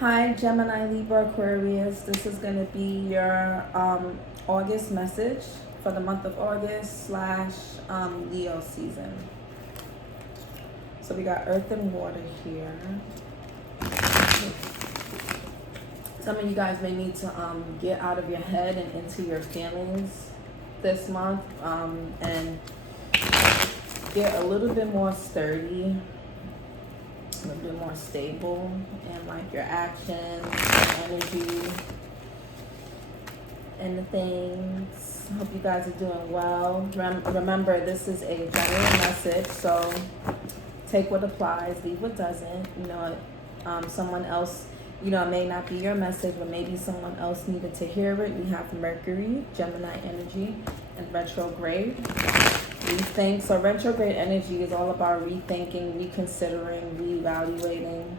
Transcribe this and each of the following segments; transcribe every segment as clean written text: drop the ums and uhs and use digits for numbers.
Hi, Gemini, Libra, Aquarius. This is going to be your August message for the month of August slash Leo season. So we got earth and water here. Some of you guys may need to get out of your head and into your feelings this month and get a little bit more sturdy, a little bit more stable in like your actions, your energy, and the things. Hope you guys are doing well. Remember, this is a general message, so take what applies, leave what doesn't. Someone else, it may not be your message, but maybe someone else needed to hear it. We have Mercury, Gemini energy, and retrograde. Rethink. So retrograde energy is all about rethinking, reconsidering, reevaluating.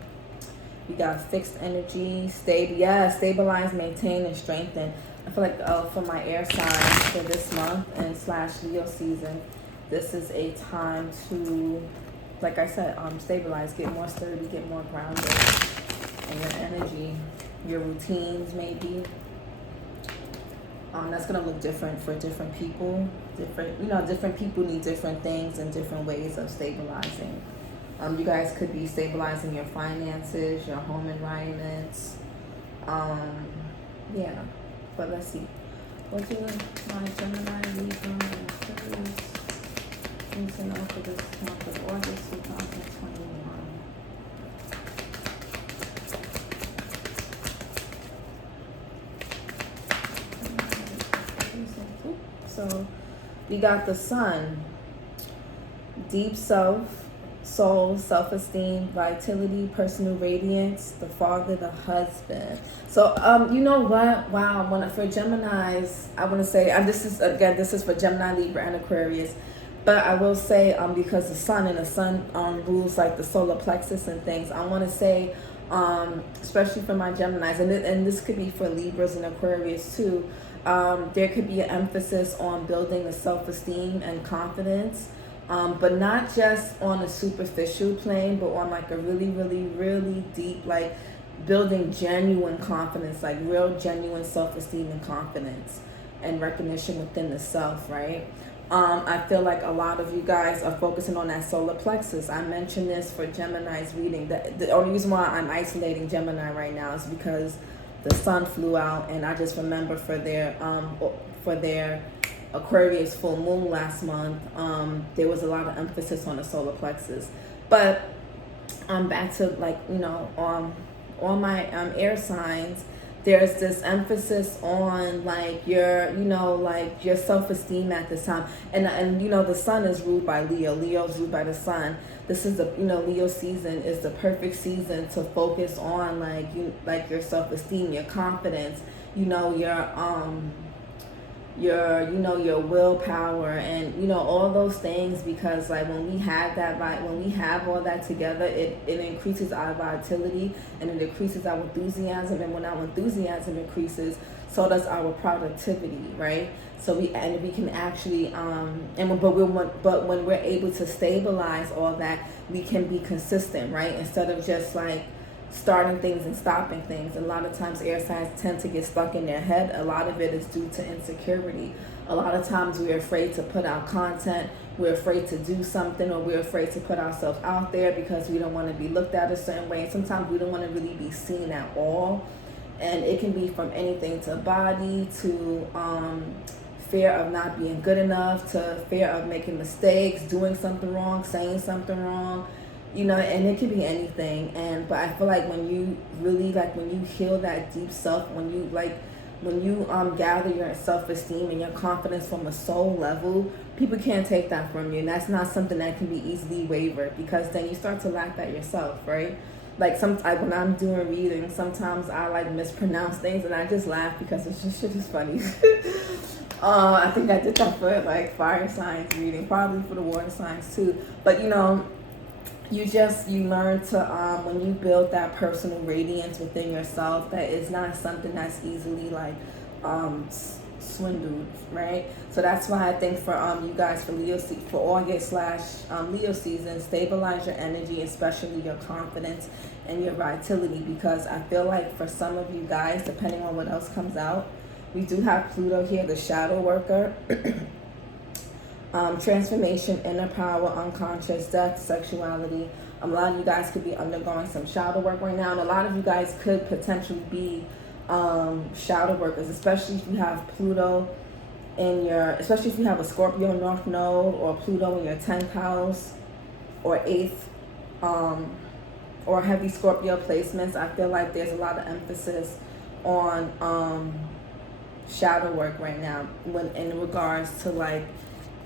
We got fixed energy, stabilize, maintain, and strengthen. I feel like for my air signs for this month and slash Leo season, this is a time to, like I said, stabilize, get more sturdy, get more grounded in your energy, your routines maybe. That's gonna look different for different people. Different people need different things and different ways of stabilizing. You guys could be stabilizing your finances, your home environments. Yeah. But let's see. What do my Gemini, Libra, and Aquarius need to know for this month of August 2021? So we got the sun, deep self, soul, self-esteem, vitality, personal radiance, the father, the husband. So you know what? Wow. For Geminis, I want to say, this is for Gemini, Libra, and Aquarius. But I will say, because the sun rules like the solar plexus and things, I want to say, especially for my Geminis, and this could be for Libras and Aquarius too, there could be an emphasis on building the self-esteem and confidence, but not just on a superficial plane, but on like a really, really, really deep, like building genuine confidence, like real genuine self-esteem and confidence and recognition within the self, right? I feel like a lot of you guys are focusing on that solar plexus. I mentioned this for Gemini's reading. The only reason why I'm isolating Gemini right now is because the sun flew out, and I just remember for their Aquarius full moon last month, there was a lot of emphasis on the solar plexus. But back to all my air signs, there's this emphasis on like your self-esteem at this time, and the sun is ruled by Leo. Leo's ruled by the sun. This is the Leo season is the perfect season to focus on your self-esteem, your confidence, your willpower, and all those things, because like when we have all that together, it increases our vitality, and it increases our enthusiasm, and when our enthusiasm increases, so does our productivity, right? So we can actually but when we're able to stabilize all that, we can be consistent, right? Instead of just like starting things and stopping things. A lot of times air signs tend to get stuck in their head. A lot of it is due to insecurity. A lot of times we're afraid to put out content, we're afraid to do something, or we're afraid to put ourselves out there because we don't want to be looked at a certain way. And sometimes we don't want to really be seen at all. And it can be from anything to body to fear of not being good enough, to fear of making mistakes, doing something wrong, saying something wrong, and it could be anything. But I feel like when you really when you heal that deep self, when you gather your self-esteem and your confidence from a soul level, people can't take that from you, and that's not something that can be easily wavered, because then you start to laugh at yourself, right? When I'm doing readings, sometimes I mispronounce things, and I just laugh because it's just shit is funny. I think I did that for fire signs reading, probably for the water signs too. But you learn to when you build that personal radiance within yourself, that is not something that's easily swindled, right? So that's why I think for you guys for for August slash Leo season, stabilize your energy, especially your confidence and your vitality, because I feel like for some of you guys, depending on what else comes out, we do have Pluto here, the shadow worker. Transformation, inner power, unconscious, death, sexuality. A lot of you guys could be undergoing some shadow work right now, and a lot of you guys could potentially be shadow workers, especially if you have Pluto in your, especially if you have a Scorpio North Node or Pluto in your 10th house or 8th, or heavy Scorpio placements. I feel like there's a lot of emphasis on shadow work right now when in regards to like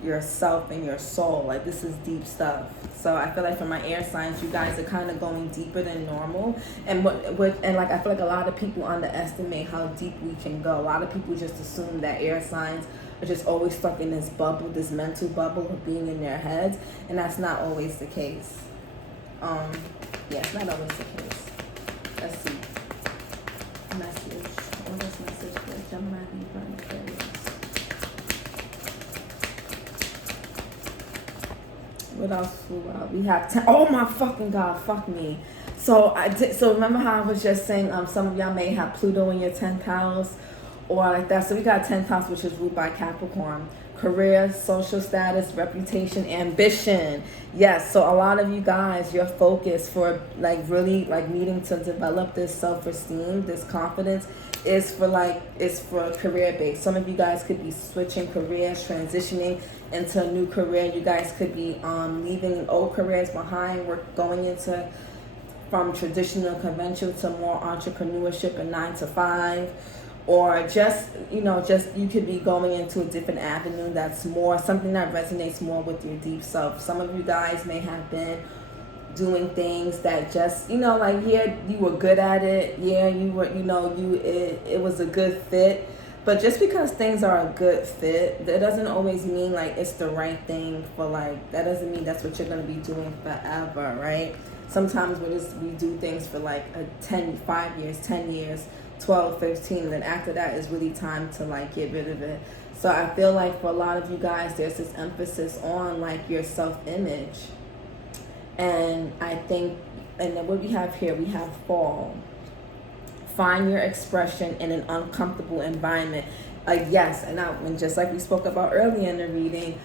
yourself and your soul. Like, this is deep stuff. So I feel like for my air signs, you guys are kind of going deeper than normal, and like I feel like a lot of people underestimate how deep we can go. A lot of people just assume that air signs are just always stuck in this bubble, this mental bubble of being in their heads, and that's not always the case. Yeah, it's not always the case. Let's see. Message. What is message for Gemini, Libra, and Aquarius? What else? We have 10. Oh my fucking God, fuck me. So I did. So remember how I was just saying, some of y'all may have Pluto in your 10th house, or like that. So we got 10th house, which is ruled by Capricorn. Career, social status, reputation, ambition. Yes. So a lot of you guys, your focus for like really like needing to develop this self-esteem, this confidence, is for career based. Some of you guys could be switching careers, transitioning into a new career. You guys could be leaving old careers behind. We're going into from traditional, conventional to more entrepreneurship and 9 to 5, or just you could be going into a different avenue that's more something that resonates more with your deep self. Some of you guys may have been doing things that just like, yeah, you were good at it, yeah, you were it was a good fit, but just because things are a good fit, that doesn't always mean like it's the right thing for, like, that doesn't mean that's what you're going to be doing forever, right? Sometimes we do things for like 5 years, 10 years, 12, 15, and then after that is really time to like get rid of it. So I feel like for a lot of you guys, there's this emphasis on like your self-image. And I think, and then what we have here, we have fall. Find your expression in an uncomfortable environment. Yes, and just like we spoke about earlier in the reading,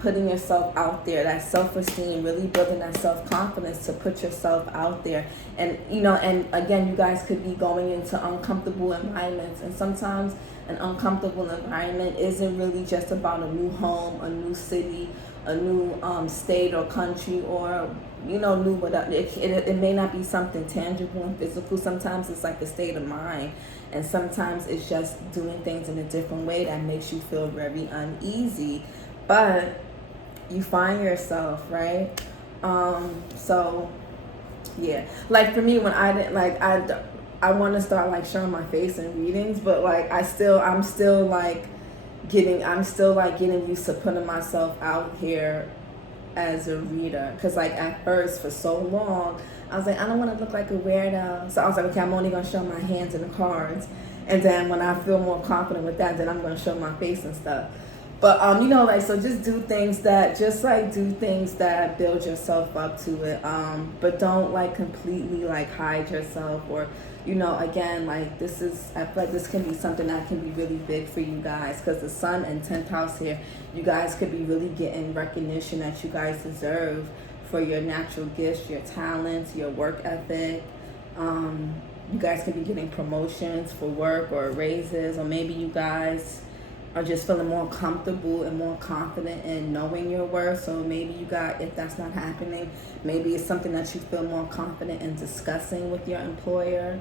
putting yourself out there, that self-esteem, really building that self-confidence to put yourself out there. And and again, you guys could be going into uncomfortable environments, and sometimes an uncomfortable environment isn't really just about a new home, a new city, a new state or country, or new whatever. It may not be something tangible and physical. Sometimes it's like a state of mind, and sometimes it's just doing things in a different way that makes you feel very uneasy, but you find yourself, right? So yeah, like for me, when I didn't like I want to start like showing my face in readings, but like I'm still getting used to putting myself out here as a reader, because like at first for so long I was like, I don't want to look like a weirdo, so I was like, okay, I'm only going to show my hands and the cards, and then when I feel more confident with that, then I'm going to show my face and stuff. But like, so just do things that build yourself up to it, but don't like completely like hide yourself, or again, like I feel like this can be something that can be really big for you guys, because the sun and 10th house here, you guys could be really getting recognition that you guys deserve for your natural gifts, your talents, your work ethic. You guys could be getting promotions for work or raises, or maybe you guys are just feeling more comfortable and more confident in knowing your worth. So maybe if that's not happening, maybe it's something that you feel more confident in discussing with your employer.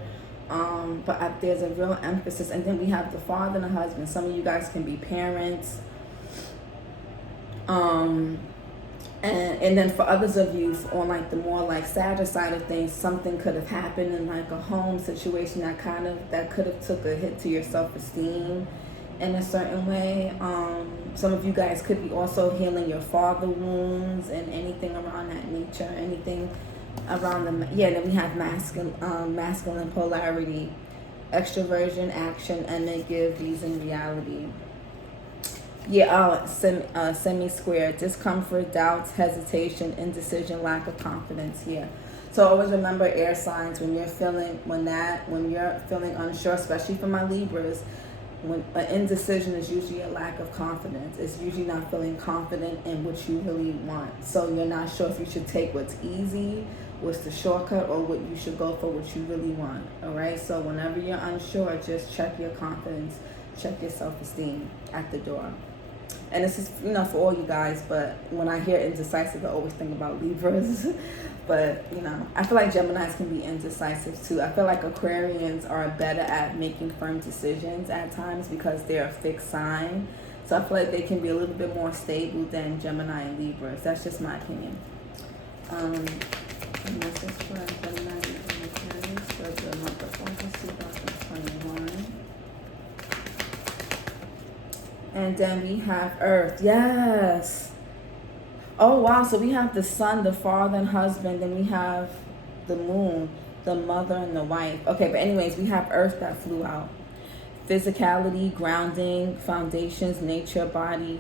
But there's a real emphasis. And then we have the father and the husband. Some of you guys can be parents. And then for others of you, on like the more like sadder side of things, something could have happened in like a home situation that could have took a hit to your self-esteem in a certain way. Some of you guys could be also healing your father wounds and anything around that nature, anything around then we have masculine polarity extroversion, action, and they give these in reality. Yeah, semi-square, discomfort, doubts, hesitation, indecision, lack of confidence. Yeah. So always remember air signs when you're feeling unsure, especially for my Libras. When an indecision is usually a lack of confidence. It's usually not feeling confident in what you really want. So you're not sure if you should take what's easy, what's the shortcut, or what you should go for what you really want. All right. So whenever you're unsure, just check your confidence, check your self-esteem at the door. And this is, for all you guys, but when I hear indecisive, I always think about Libras. But, I feel like Geminis can be indecisive too. I feel like Aquarians are better at making firm decisions at times because they're a fixed sign. So I feel like they can be a little bit more stable than Gemini and Libras. That's just my opinion. Message for Gemini and Aquarius for the month of August 2021. And then we have Earth. Yes. Oh, wow. So we have the sun, the father and husband. Then we have the moon, the mother and the wife. Okay, but anyways, we have Earth that flew out. Physicality, grounding, foundations, nature, body,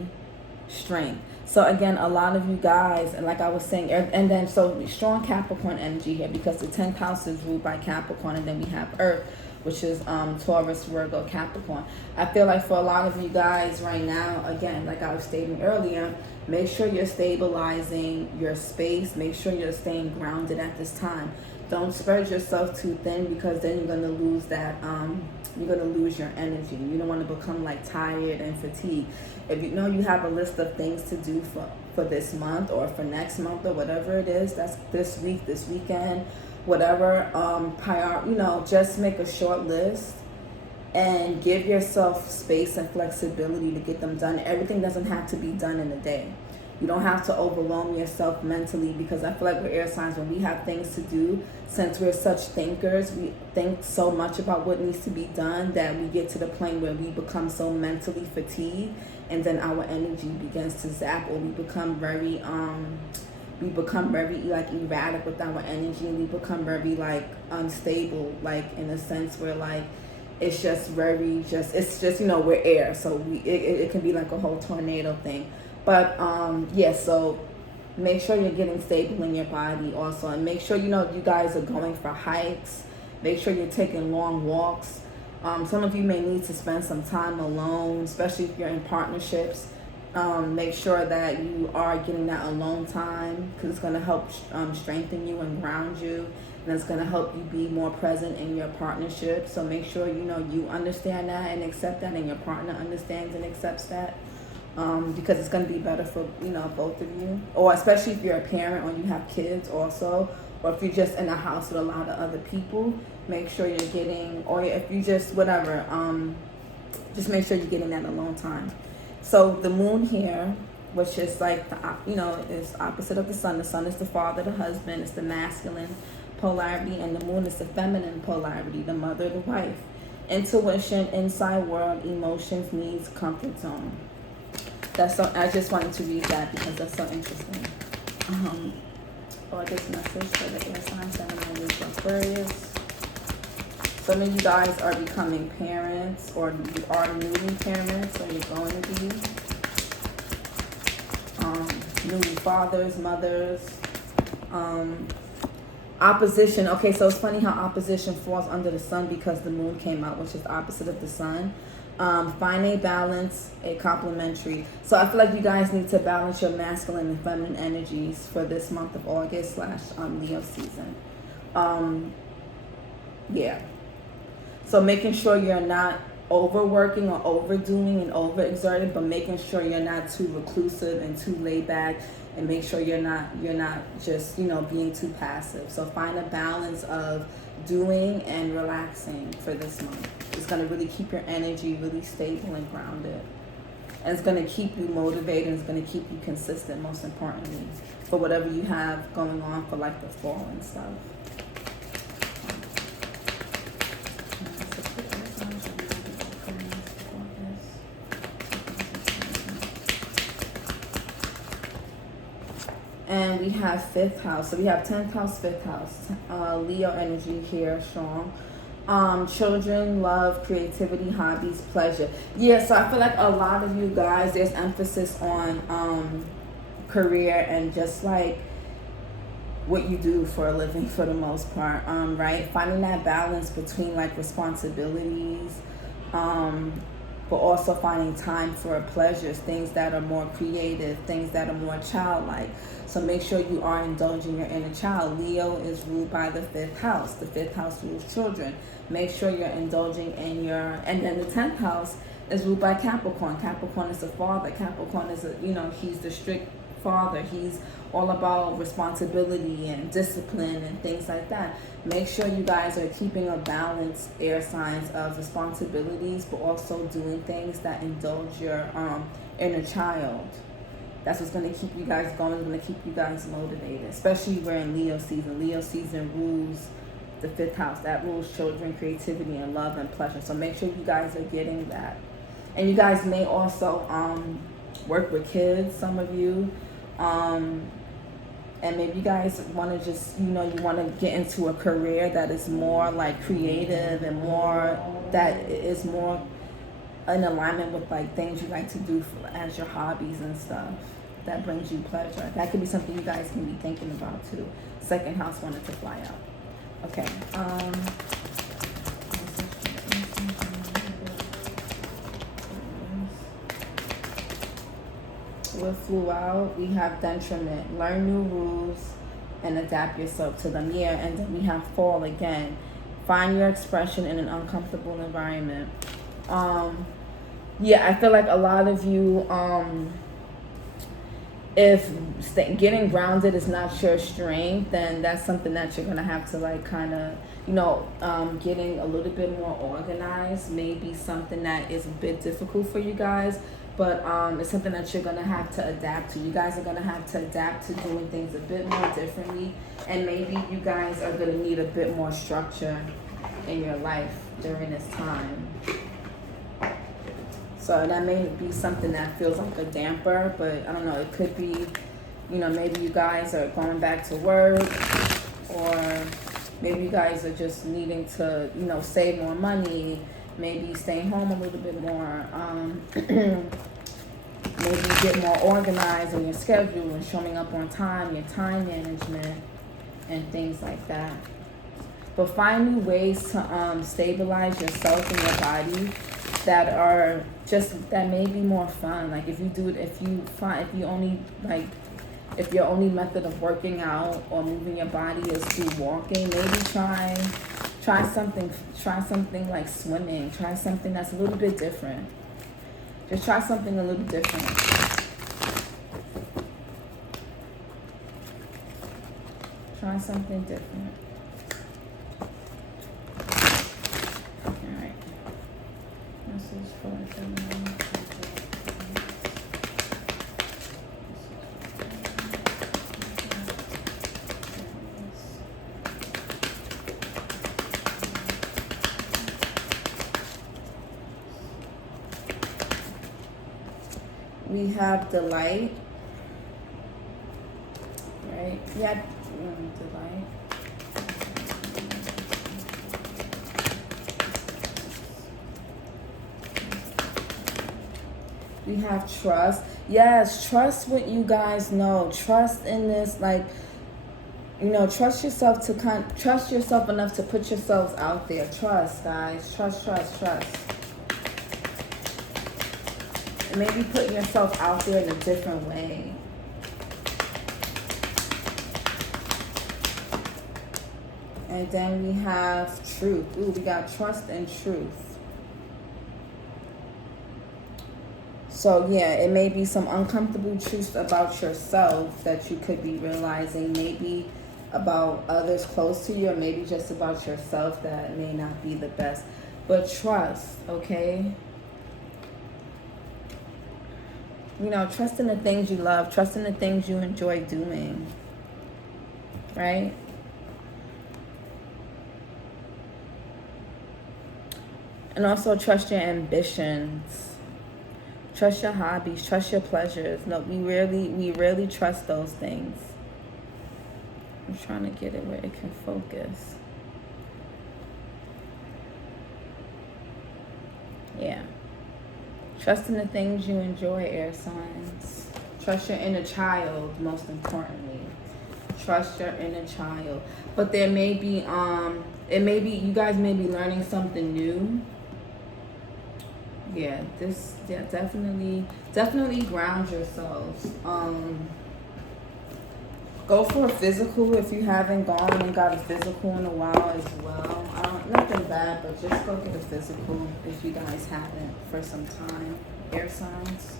strength. So again, a lot of you guys, and like I was saying, and then so strong Capricorn energy here because the 10th house is ruled by Capricorn, and then we have Earth, which is Taurus, Virgo, Capricorn. I feel like for a lot of you guys right now, again, like I was stating earlier, make sure you're stabilizing your space. Make sure you're staying grounded at this time. Don't spread yourself too thin because then you're going to lose that, you're going to lose your energy. You don't want to become like tired and fatigued. If you know you have a list of things to do for this month or for next month or whatever it is, that's this week, this weekend, whatever, just make a short list and give yourself space and flexibility to get them done. Everything doesn't have to be done in a day. You don't have to overwhelm yourself mentally because I feel like we're air signs when we have things to do. Since we're such thinkers, we think so much about what needs to be done that we get to the point where we become so mentally fatigued, and then our energy begins to zap, or we become very like erratic with our energy, and we become very like unstable, like in a sense where like it's just we're air, so it can be like a whole tornado thing. But so make sure you're getting stable in your body also, and make sure you guys are going for hikes. Make sure you're taking long walks. Some of you may need to spend some time alone, especially if you're in partnerships. Make sure that you are getting that alone time because it's going to help strengthen you and ground you, and it's going to help you be more present in your partnership. So make sure you understand that and accept that, and your partner understands and accepts that, because it's going to be better for both of you, or especially if you're a parent or you have kids also, or if you're just in a house with a lot of other people. Make sure you're getting, or if you just whatever, just make sure you're getting that alone time. So the moon here, which is like is opposite of the sun. The sun is the father, the husband, it's the masculine polarity, and the moon is the feminine polarity, the mother, the wife. Intuition, inside world, emotions, needs, comfort zone. I just wanted to read that because that's so interesting. August message for the air signs, Gemini, Aquarius. Some of you guys are becoming parents, or you are newly parents, or you're going to be newly fathers, mothers. Opposition. Okay, so it's funny how opposition falls under the sun because the moon came out, which is the opposite of the sun. Find a balance, a complementary. So I feel like you guys need to balance your masculine and feminine energies for this month of August / Leo season. So making sure you're not overworking or overdoing and overexerting, but making sure you're not too reclusive and too laid back, and make sure you're not just being too passive. So find a balance of doing and relaxing for this month. It's going to really keep your energy really stable and grounded, and it's going to keep you motivated, and it's going to keep you consistent, most importantly, for whatever you have going on for like the fall and stuff. And we have 5th house. So we have 10th house, 5th house. Leo energy here, strong. Children, love, creativity, hobbies, pleasure. Yeah, so I feel like a lot of you guys, there's emphasis on career and just like what you do for a living for the most part, right? Finding that balance between like responsibilities, but also finding time for pleasures, things that are more creative, things that are more childlike. So make sure you are indulging your inner child. Leo is ruled by the fifth house. The fifth house rules children. Make sure you're indulging in your, and then the 10th house is ruled by Capricorn. Capricorn is a father. Capricorn is a, he's the strict father. He's all about responsibility and discipline and things like that. Make sure you guys are keeping a balanced air signs of responsibilities, but also doing things that indulge your inner child. That's what's going to keep you guys going, going to keep you guys motivated, especially we're in Leo season. Leo season rules the fifth house. That rules children, creativity, and love and pleasure. So make sure you guys are getting that. And you guys may also work with kids, some of you. And maybe you guys want to just, you want to get into a career that is more like creative and more, that is more in alignment with like things you like to do as your hobbies and stuff that brings you pleasure. That could be something you guys can be thinking about too. Second house wanted to fly out. Okay. What flew out? We have detriment. Learn new rules and adapt yourself to them. Yeah, and then we have fall again. Find your expression in an uncomfortable environment. Yeah, I feel like a lot of you, if getting grounded is not your strength, then that's something that you're gonna have to like kind of, getting a little bit more organized may be something that is a bit difficult for you guys, but it's something that you're gonna have to adapt to. You guys are gonna have to adapt to doing things a bit more differently, and maybe you guys are gonna need a bit more structure in your life during this time. So that may be something that feels like a damper, but I don't know, it could be, maybe you guys are going back to work, or maybe you guys are just needing to, save more money, maybe staying home a little bit more, maybe get more organized on your schedule and showing up on time, your time management, and things like that. But find new ways to stabilize yourself and your body that may be more fun. Like if your only method of working out or moving your body is through walking, maybe try something like swimming. Try something that's a little bit different. Just try something a little different. Try something different. We have delight, right? Yeah, delight. We have trust. Yes, trust what you guys know. Trust in this, like, trust yourself trust yourself enough to put yourselves out there. Trust, guys. Trust. And maybe putting yourself out there in a different way. And then we have truth. Ooh, we got trust and truth. So yeah, it may be some uncomfortable truths about yourself that you could be realizing, maybe about others close to you, or maybe just about yourself that may not be the best. But trust, okay? Trust in the things you love, trust in the things you enjoy doing, right? And also trust your ambitions, trust your hobbies, trust your pleasures. No, we really trust those things. I'm trying to get it where it can focus. Yeah. Trust in the things you enjoy, air signs. Trust your inner child, most importantly. Trust your inner child. But there may be, it may be, you guys may be learning something new. Yeah, definitely ground yourselves. Go for a physical if you haven't gone and got a physical in a while as well. Nothing bad, but just go get a physical if you guys haven't for some time. Air signs.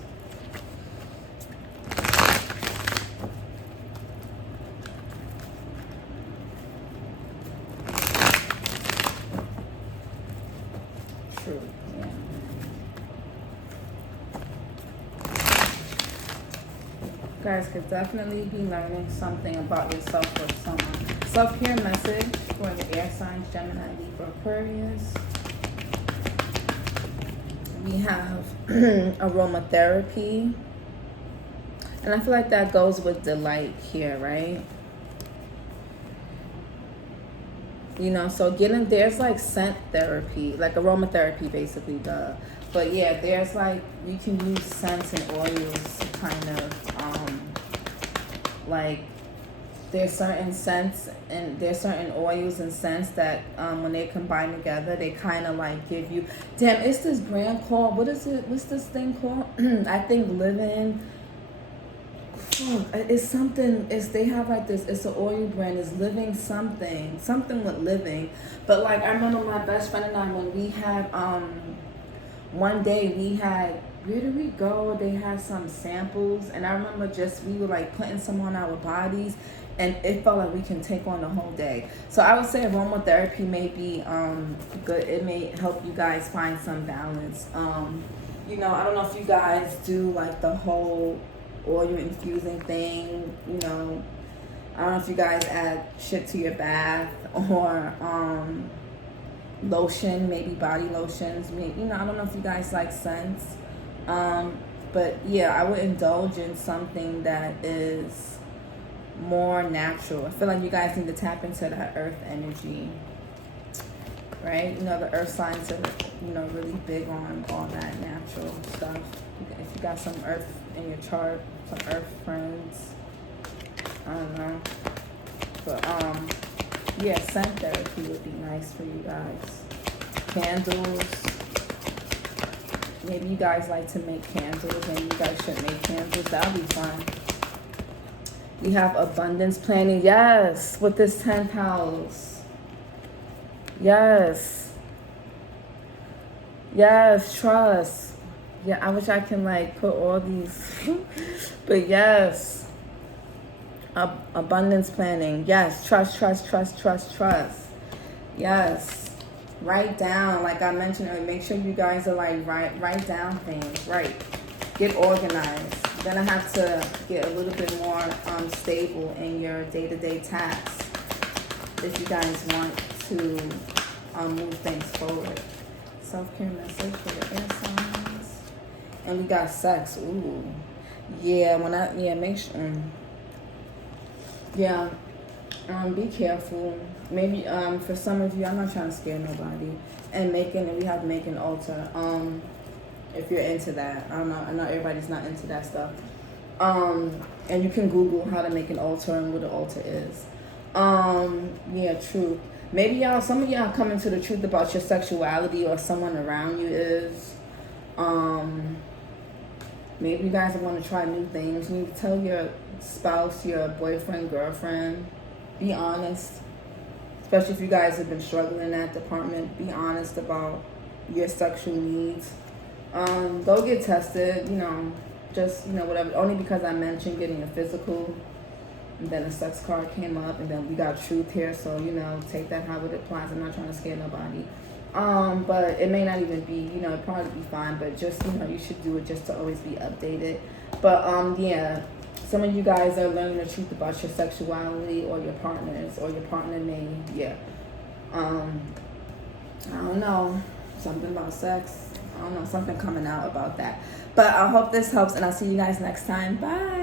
True, yeah. You guys could definitely be learning something about yourself or someone. Self-care message for the air signs, Gemini, Libra, Aquarius. We have aromatherapy. And I feel like that goes with delight here, right? You know, so there's like scent therapy, like aromatherapy basically, duh. But yeah, there's like, you can use scents and oils to kind of, like, there's certain scents and there's certain oils and scents that when they combine together, they kind of like give you, damn, it's this brand called, what's this thing called? I think Living, it's something, they have like this, it's an oil brand, it's Living something with living. But like, I remember my best friend and I, when we had, one day we had, where did we go? They had some samples, and I remember we were like putting some on our bodies, and it felt like we can take on the whole day. So I would say aromatherapy may be good. It may help you guys find some balance. You know, I don't know if you guys do like the whole oil infusing thing. You know, I don't know if you guys add shit to your bath or lotion, maybe body lotions. You know, I don't know if you guys like scents. But yeah, I would indulge in something that is more natural. I feel like you guys need to tap into that earth energy, right? You know, the earth signs are, you know, really big on all that natural stuff. If you got some earth in your chart, some earth friends, I don't know. But yeah, scent therapy would be nice for you guys. Candles. Maybe you guys like to make candles. Maybe you guys should make candles. That'll be fun. You have abundance planning. Yes, with this 10 house. Yes. Yes, trust. Yeah, I wish I can like put all these. But yes. Abundance planning. Yes, trust. Yes. Write down, like I mentioned earlier, make sure you guys are like, write down things, right? Get organized. Then I have to get a little bit more stable in your day-to-day tasks if you guys want to move things forward. Self-care message for the air signs. And we got sex. Ooh. Yeah, make sure. Yeah. Be careful. Maybe for some of you, I'm not trying to scare nobody. And we have make an altar. If you're into that. I don't know. I know everybody's not into that stuff. And you can Google how to make an altar and what an altar is. Yeah, truth. Maybe some of y'all coming to the truth about your sexuality or someone around you is. Maybe you guys want to try new things. You need to tell your spouse, your boyfriend, girlfriend. Be honest. Especially if you guys have been struggling in that department. Be honest about your sexual needs. Go get tested, you know, just, you know, whatever. Only because I mentioned getting a physical. And then a sex card came up. And then we got truth here. So, you know, take that how it applies. I'm not trying to scare nobody. But it may not even be, you know, it'd probably be fine. But just, you know, you should do it just to always be updated. But, yeah. Some of you guys are learning the truth about your sexuality or your partners or your partner may, yeah. I don't know. Something about sex. I don't know. Something coming out about that. But I hope this helps and I'll see you guys next time. Bye.